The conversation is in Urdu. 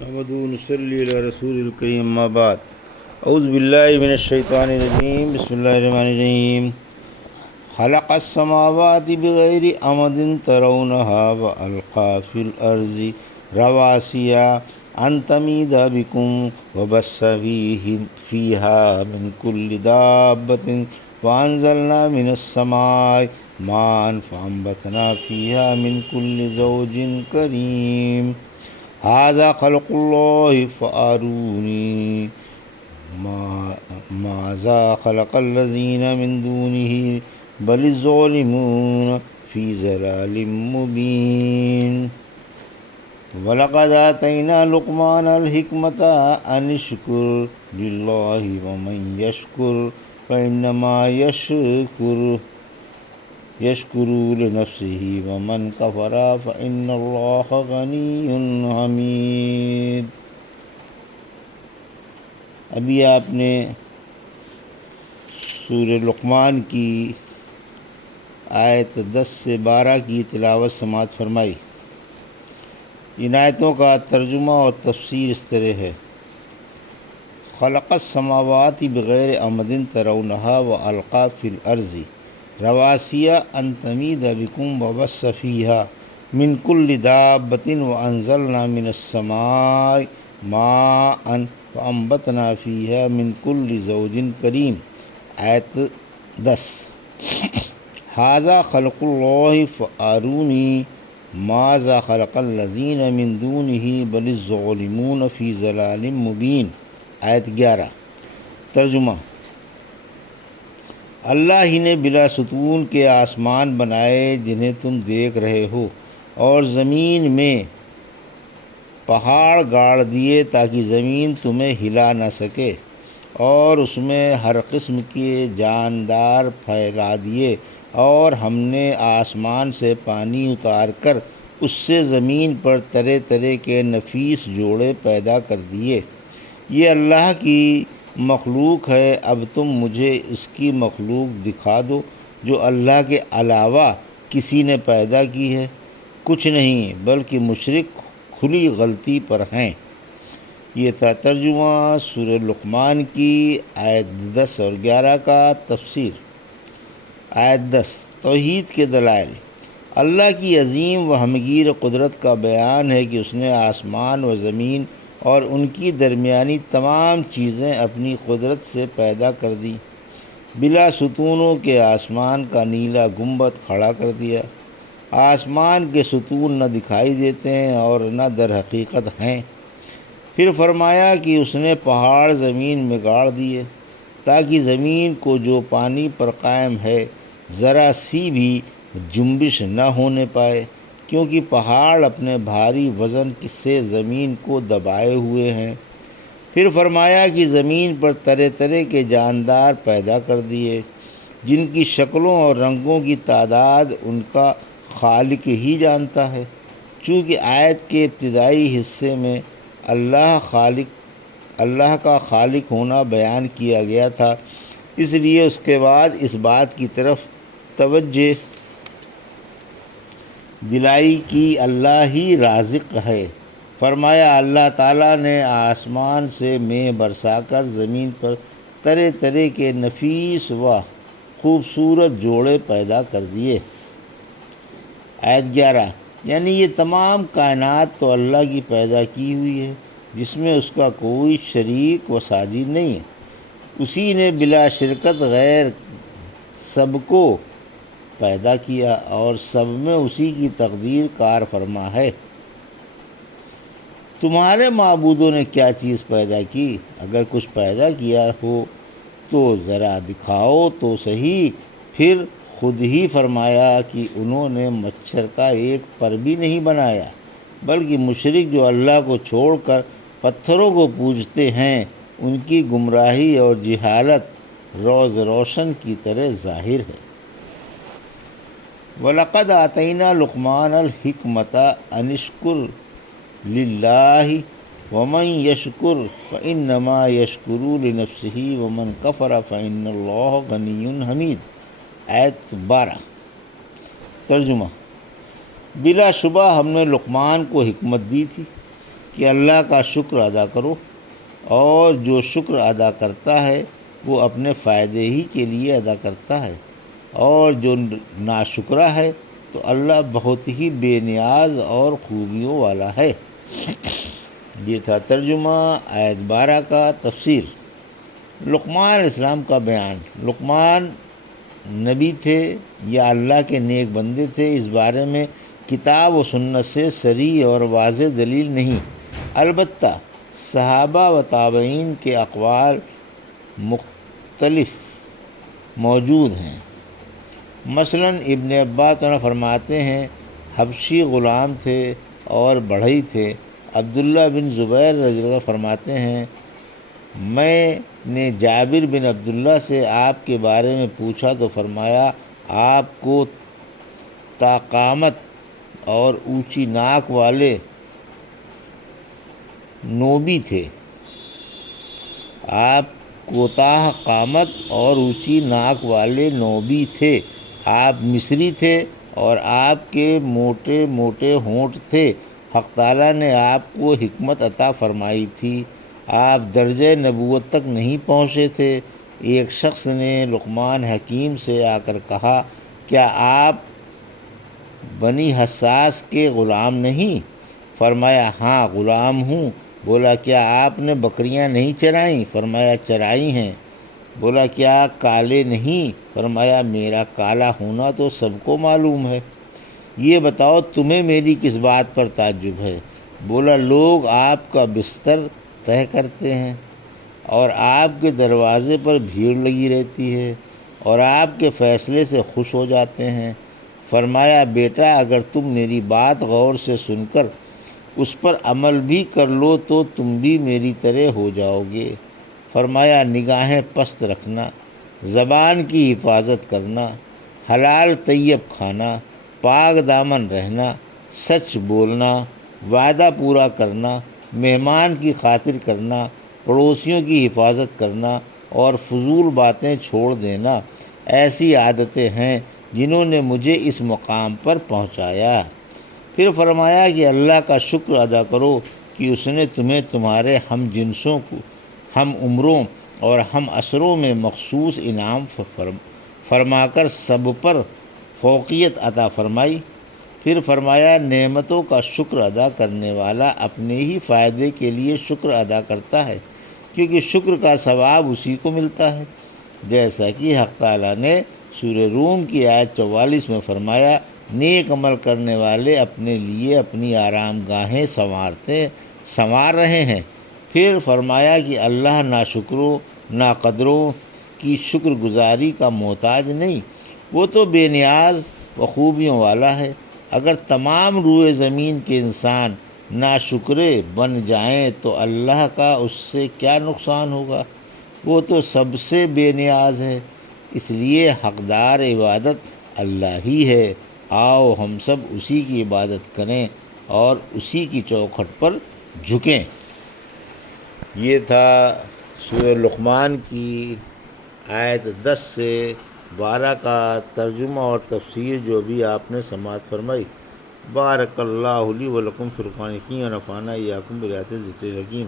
نحمد نصلی علی رسول الکریم اما بعد اعوذ باللہ من الشیطان الرجیم بسم اللہ الرحمن الرحیم خلق السماوات بغیر عمد ترونها والقى في الارض رواسي ان تميد بكم وبث فيها من كل دابة وانزلنا من السماء ماء فانبتنا فيها من كل زوج كريم هذا خلق الله فأروني ماذا خلق الذين من دونه بل الظالمون في ضلال مبين ولقد آتينا لقمان الحكمة أن اشكر لله ومن يشكر فإنما يشكر لنفسه ومن كفر فإن الله غني حميد۔ ابھی آپ نے سورہ لقمان کی آیت 10 سے 12 کی تلاوت سماعت فرمائی۔ ان آیتوں کا ترجمہ اور تفسیر اس طرح ہے: خلق السماوات بغیر عمد ترونها والقى في الارض رواسي ان تميد بكم وبث فيها من كل دابة وانزلنا من السماء ماء فانبتنا فيها من كل زوج كريم۔ آیت 10۔ هذا خلق الله فأروني ماذا خلق الذين من دونه بل الظالمون في ضلال مبين۔ آیت 11۔ ترجمہ: اللہ ہی نے بلا ستون کے آسمان بنائے جنہیں تم دیکھ رہے ہو، اور زمین میں پہاڑ گاڑ دیے تاکہ زمین تمہیں ہلا نہ سکے، اور اس میں ہر قسم کے جاندار پھیلا دیے، اور ہم نے آسمان سے پانی اتار کر اس سے زمین پر طرح طرح کے نفیس جوڑے پیدا کر دیے۔ یہ اللہ کی مخلوق ہے، اب تم مجھے اس کی مخلوق دکھا دو جو اللہ کے علاوہ کسی نے پیدا کی ہے۔ کچھ نہیں بلکہ مشرک کھلی غلطی پر ہیں۔ یہ تھا ترجمہ سورہ لقمان کی آیت 10 اور 11 کا تفسیر۔ آیت 10۔ توحید کے دلائل۔ اللہ کی عظیم و ہمگیر قدرت کا بیان ہے کہ اس نے آسمان و زمین اور ان کی درمیانی تمام چیزیں اپنی قدرت سے پیدا کر دیں۔ بلا ستونوں کے آسمان کا نیلا گنبد کھڑا کر دیا۔ آسمان کے ستون نہ دکھائی دیتے ہیں اور نہ در حقیقت ہیں۔ پھر فرمایا کہ اس نے پہاڑ زمین میں گاڑ دیے تاکہ زمین کو جو پانی پر قائم ہے ذرا سی بھی جنبش نہ ہونے پائے، کیونکہ پہاڑ اپنے بھاری وزن سے زمین کو دبائے ہوئے ہیں۔ پھر فرمایا کہ زمین پر طرح طرح کے جاندار پیدا کر دیے جن کی شکلوں اور رنگوں کی تعداد ان کا خالق ہی جانتا ہے۔ چونکہ آیت کے ابتدائی حصے میں اللہ کا خالق ہونا بیان کیا گیا تھا، اس لیے اس کے بعد اس بات کی طرف توجہ دلائی کہ اللہ ہی رازق ہے۔ فرمایا اللہ تعالیٰ نے آسمان سے مے برسا کر زمین پر طرح طرح کے نفیس و خوبصورت جوڑے پیدا کر دیے۔ آیت 11۔ یعنی یہ تمام کائنات تو اللہ کی پیدا کی ہوئی ہے، جس میں اس کا کوئی شریک و ساجد نہیں ہے۔ اسی نے بلا شرکت غیر سب کو پیدا کیا اور سب میں اسی کی تقدیر کار فرما ہے۔ تمہارے معبودوں نے کیا چیز پیدا کی؟ اگر کچھ پیدا کیا ہو تو ذرا دکھاؤ تو صحیح۔ پھر خود ہی فرمایا کہ انہوں نے مچھر کا ایک پر بھی نہیں بنایا، بلکہ مشرک جو اللہ کو چھوڑ کر پتھروں کو پوجتے ہیں ان کی گمراہی اور جہالت روز روشن کی طرح ظاہر ہے۔ وَلَقَدْ آتَيْنَا لُقْمَانَ الْحِكْمَةَ أَنِ اشْكُرْ لِلَّهِ وَمَنْ يَشْكُرْ فَإِنَّمَا يَشْكُرُ لِنَفْسِهِ وَمَنْ كَفَرَ فَإِنَّ اللَّهَ غَنِيٌّ حَمِيدٌ۔ آیت 12۔ ترجمہ: بلا شبہ ہم نے لقمان کو حکمت دی تھی کہ اللہ کا شکر ادا کرو، اور جو شکر ادا کرتا ہے وہ اپنے فائدے ہی کے لیے ادا کرتا ہے، اور جو ناشکرا ہے تو اللہ بہت ہی بے نیاز اور خوبیوں والا ہے۔ یہ تھا ترجمہ آیت 12 کا تفسیر۔ لقمان علیہ السلام کا بیان۔ لقمان نبی تھے یا اللہ کے نیک بندے تھے، اس بارے میں کتاب و سنت سے صریح اور واضح دلیل نہیں، البتہ صحابہ و تابعین کے اقوال مختلف موجود ہیں۔ مثلا ابن عباس فرماتے ہیں حبشی غلام تھے اور بڑھئی تھے۔ عبداللہ بن زبیر رضی اللہ فرماتے ہیں میں نے جابر بن عبداللہ سے آپ کے بارے میں پوچھا تو فرمایا آپ کو طاقامت اور اونچی ناک والے نوبی تھے، آپ کوتاہ قامت اور اونچی ناک والے نوبی تھے، آپ مصری تھے اور آپ کے موٹے موٹے ہونٹ تھے، حق تعالیٰ نے آپ کو حکمت عطا فرمائی تھی، آپ درجہ نبوت تک نہیں پہنچے تھے۔ ایک شخص نے لقمان حکیم سے آ کر کہا کیا آپ بنی حساس کے غلام نہیں؟ فرمایا ہاں غلام ہوں۔ بولا کیا آپ نے بکریاں نہیں چرائیں؟ فرمایا چرائی ہیں۔ بولا کیا کالے نہیں؟ فرمایا میرا کالا ہونا تو سب کو معلوم ہے، یہ بتاؤ تمہیں میری کس بات پر تعجب ہے؟ بولا لوگ آپ کا بستر طے کرتے ہیں اور آپ کے دروازے پر بھیڑ لگی رہتی ہے اور آپ کے فیصلے سے خوش ہو جاتے ہیں۔ فرمایا بیٹا اگر تم میری بات غور سے سن کر اس پر عمل بھی کر لو تو تم بھی میری طرح ہو جاؤ گے۔ فرمایا نگاہیں پست رکھنا، زبان کی حفاظت کرنا، حلال طیب کھانا، پاک دامن رہنا، سچ بولنا، وعدہ پورا کرنا، مہمان کی خاطر کرنا، پڑوسیوں کی حفاظت کرنا اور فضول باتیں چھوڑ دینا، ایسی عادتیں ہیں جنہوں نے مجھے اس مقام پر پہنچایا۔ پھر فرمایا کہ اللہ کا شکر ادا کرو کہ اس نے تمہیں تمہارے ہم جنسوں کو ہم عمروں اور ہم عصروں میں مخصوص انعام فرما کر سب پر فوقیت عطا فرمائی۔ پھر فرمایا نعمتوں کا شکر ادا کرنے والا اپنے ہی فائدے کے لیے شکر ادا کرتا ہے، کیونکہ شکر کا ثواب اسی کو ملتا ہے، جیسا کہ حق تعالیٰ نے سورہ روم کی آیت 44 میں فرمایا نیک عمل کرنے والے اپنے لیے اپنی آرام گاہیں سنوار رہے ہیں۔ پھر فرمایا کہ اللہ ناشکروں ناقدروں کی شکر گزاری کا محتاج نہیں، وہ تو بے نیاز و خوبیوں والا ہے۔ اگر تمام روئے زمین کے انسان ناشکرے بن جائیں تو اللہ کا اس سے کیا نقصان ہوگا، وہ تو سب سے بے نیاز ہے، اس لیے حقدار عبادت اللہ ہی ہے۔ آؤ ہم سب اسی کی عبادت کریں اور اسی کی چوکھٹ پر جھکیں۔ یہ تھا سورہ لقمان کی آیت 10 سے 12 کا ترجمہ اور تفسیر جو بھی آپ نے سماعت فرمائی۔ بارک اللہ لی و لکم فی القرآن الحکیم و نفعنی وایاکم بآیات الذکر الحکیم۔